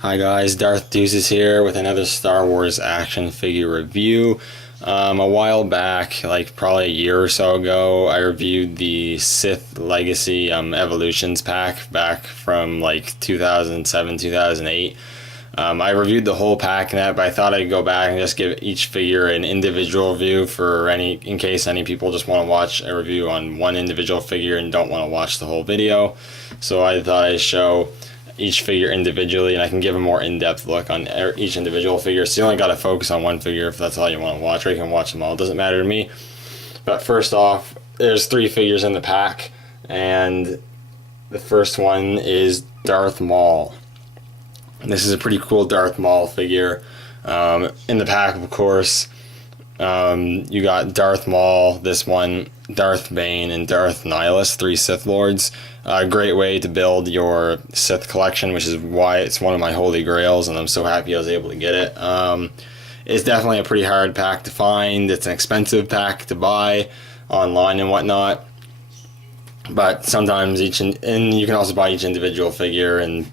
Hi guys, Darth Deuces here with another Star Wars action figure review. A while back, like probably a year or so ago, I reviewed the Sith Legacy Evolutions pack back from like 2007, 2008. I reviewed the whole pack in that, but I thought I'd go back and just give each figure an individual review in case any people just want to watch a review on one individual figure and don't want to watch the whole video. So I thought I'd show each figure individually, and I can give a more in-depth look on each individual figure. So you only got to focus on one figure if that's all you want to watch, or you can watch them all. It doesn't matter to me. But first off, there's 3 figures in the pack, and the first one is Darth Maul. This is a pretty cool Darth Maul figure. In the pack, of course, you got Darth Maul, this one, Darth Bane, and Darth Nihilus, 3 Sith Lords. A great way to build your Sith collection, which is why it's one of my holy grails, and I'm so happy I was able to get it. It's definitely a pretty hard pack to find. It's an expensive pack to buy online and whatnot. But sometimes and you can also buy each individual figure, and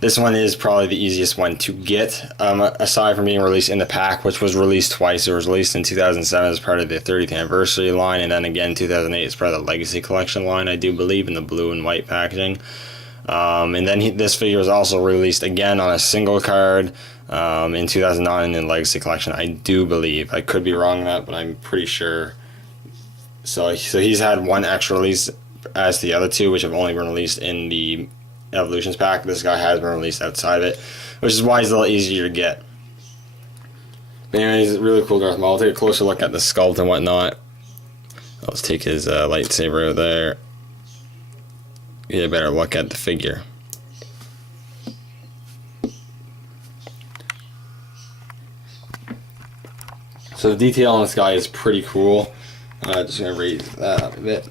this one is probably the easiest one to get, aside from being released in the pack, which was released twice. It was released in 2007 as part of the 30th anniversary line, and then again 2008 as part of the Legacy Collection line, I do believe, in the blue and white packaging. And then this figure was also released again on a single card in 2009 in the Legacy Collection, I do believe. I could be wrong on that, but I'm pretty sure. So he's had one extra release as the other 2, which have only been released in the Evolutions pack. This guy has been released outside of it, which is why he's a little easier to get. But anyways, really cool Darth Maul. I'll take a closer look at the sculpt and whatnot. Let's take his lightsaber out there. Get a better look at the figure. So the detail on this guy is pretty cool. Just gonna raise that up a bit.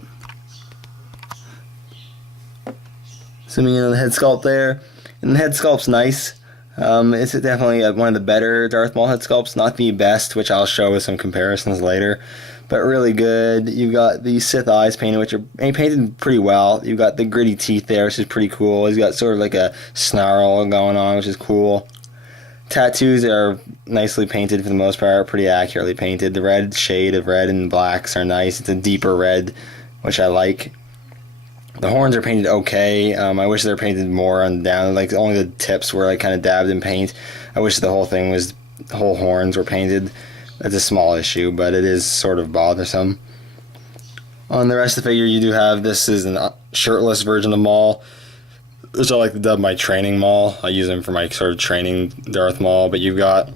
Zooming in on the head sculpt there, and the head sculpt's nice. It's definitely one of the better Darth Maul head sculpts, not the best, which I'll show with some comparisons later, but really good. You've got the Sith eyes painted, which are painted pretty well. You've got the gritty teeth there, which is pretty cool. He's got sort of like a snarl going on, which is cool. Tattoos are nicely painted for the most part, pretty accurately painted. The red shade of red and blacks are nice. It's a deeper red, which I like. The horns are painted okay. I wish they were painted more on down. Like only the tips were like kind of dabbed in paint. I wish the whole horns were painted. That's a small issue, but it is sort of bothersome. On the rest of the figure, you do have, this is a shirtless version of Maul, which I like to dub my training Maul. I use him for my sort of training Darth Maul. But you've got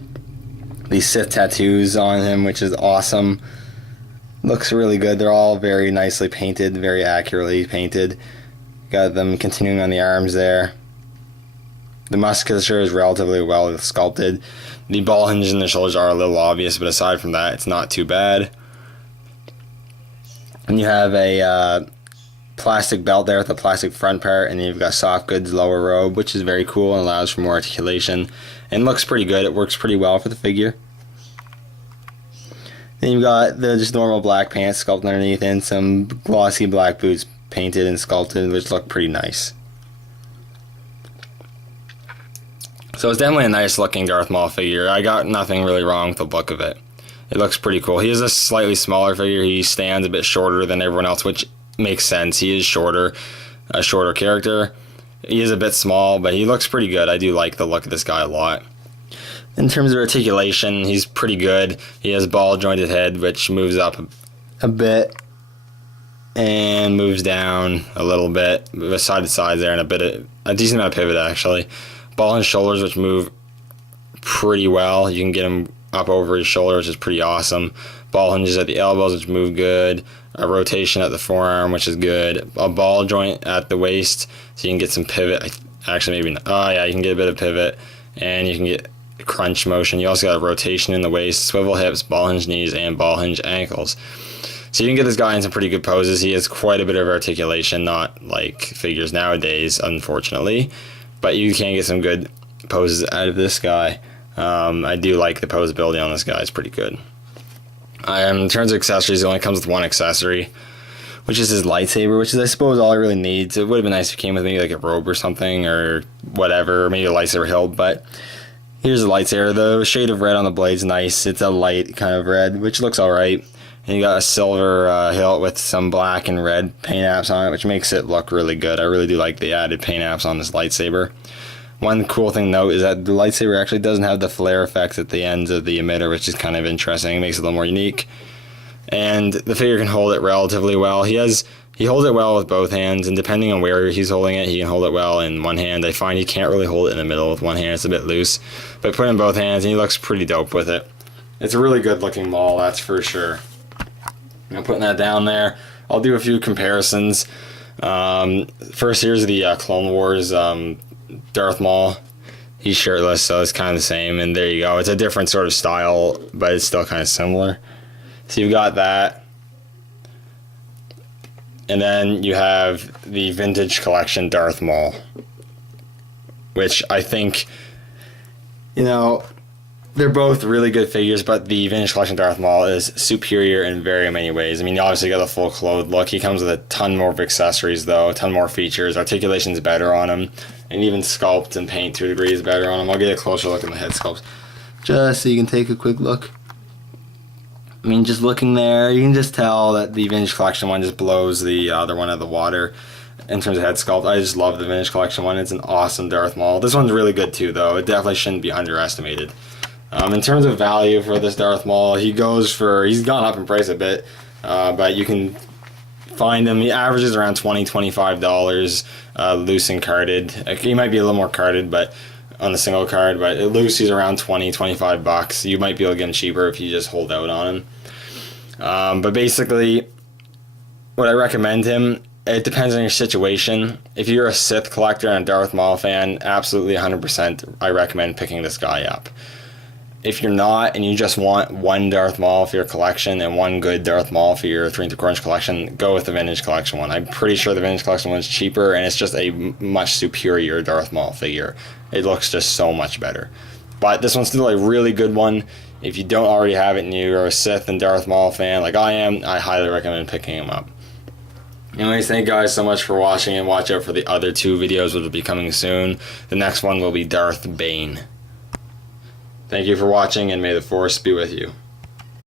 these Sith tattoos on him, which is awesome. Looks really good. They're all very nicely painted, very accurately painted. Got them continuing on the arms there. The musculature is relatively well sculpted. The ball hinges in the shoulders are a little obvious, but aside from that, it's not too bad. And you have a plastic belt there with a plastic front part, and you've got soft goods lower robe, which is very cool and allows for more articulation. And looks pretty good. It works pretty well for the figure. Then you've got the just normal black pants sculpted underneath, and some glossy black boots painted and sculpted, which look pretty nice. So it's definitely a nice looking Darth Maul figure. I got nothing really wrong with the look of it. It looks pretty cool. He is a slightly smaller figure. He stands a bit shorter than everyone else, which makes sense. He is shorter, a shorter character. He is a bit small, but he looks pretty good. I do like the look of this guy a lot. In terms of articulation, he's pretty good. He has ball jointed head, which moves up a bit and moves down a little bit, side to side there, and a decent amount of pivot actually. Ball and shoulders, which move pretty well. You can get him up over his shoulder, which is pretty awesome. Ball hinges at the elbows, which move good. A rotation at the forearm, which is good. A ball joint at the waist, so you can get some pivot. Actually, maybe not. Oh yeah, you can get a bit of pivot, and you can get crunch motion. You also got a rotation in the waist, swivel hips, ball hinge knees, and ball hinge ankles. So you can get this guy in some pretty good poses. He has quite a bit of articulation, not like figures nowadays, unfortunately, but you can get some good poses out of this guy. I do like the posability on this guy. It's pretty good. In terms of accessories, it only comes with one accessory, which is his lightsaber, which is, I suppose, all he really needs. It would have been nice if he came with maybe like a robe or something, or whatever, maybe a lightsaber hilt, but here's the lightsaber. The shade of red on the blade's nice. It's a light kind of red, which looks alright. And you got a silver hilt with some black and red paint apps on it, which makes it look really good. I really do like the added paint apps on this lightsaber. One cool thing to note is that the lightsaber actually doesn't have the flare effects at the ends of the emitter, which is kind of interesting. It makes it a little more unique. And the figure can hold it relatively well. He holds it well with both hands, and depending on where he's holding it, he can hold it well in one hand. I find he can't really hold it in the middle with one hand. It's a bit loose. But put it in both hands, and he looks pretty dope with it. It's a really good looking Maul, that's for sure. I'm putting that down there. I'll do a few comparisons. First, here's the Clone Wars Darth Maul. He's shirtless, so it's kind of the same, and there you go. It's a different sort of style, but it's still kind of similar. So you've got that. And then you have the Vintage Collection Darth Maul, which I think, you know, they're both really good figures, but the Vintage Collection Darth Maul is superior in very many ways. I mean, you obviously got the full clothed look. He comes with a ton more of accessories, though, a ton more features. Articulation's better on him, and even sculpt and paint to a degree is better on him. I'll get a closer look at the head sculpt, just so you can take a quick look. I mean, just looking there, you can just tell that the Vintage Collection one just blows the other one out of the water in terms of head sculpt. I just love the Vintage Collection one. It's an awesome Darth Maul. This one's really good too, though. It definitely shouldn't be underestimated. In terms of value for this Darth Maul, he's gone up in price a bit, but you can find him. He averages around $20-$25 loose and carded. He might be a little more carded, but on the single card, but loose he's around $20-$25. You might be able to get him cheaper if you just hold out on him. But basically, what I recommend him, it depends on your situation. If you're a Sith collector and a Darth Maul fan, absolutely 100% I recommend picking this guy up. If you're not, and you just want one Darth Maul for your collection and one good Darth Maul for your 3 3/4 collection, go with the Vintage Collection one. I'm pretty sure the Vintage Collection one's cheaper, and it's just a much superior Darth Maul figure. It looks just so much better. But this one's still a really good one. If you don't already have it and you're a Sith and Darth Maul fan like I am, I highly recommend picking him up. Anyways, thank you guys so much for watching, and watch out for the other 2 videos which will be coming soon. The next one will be Darth Bane. Thank you for watching, and may the Force be with you.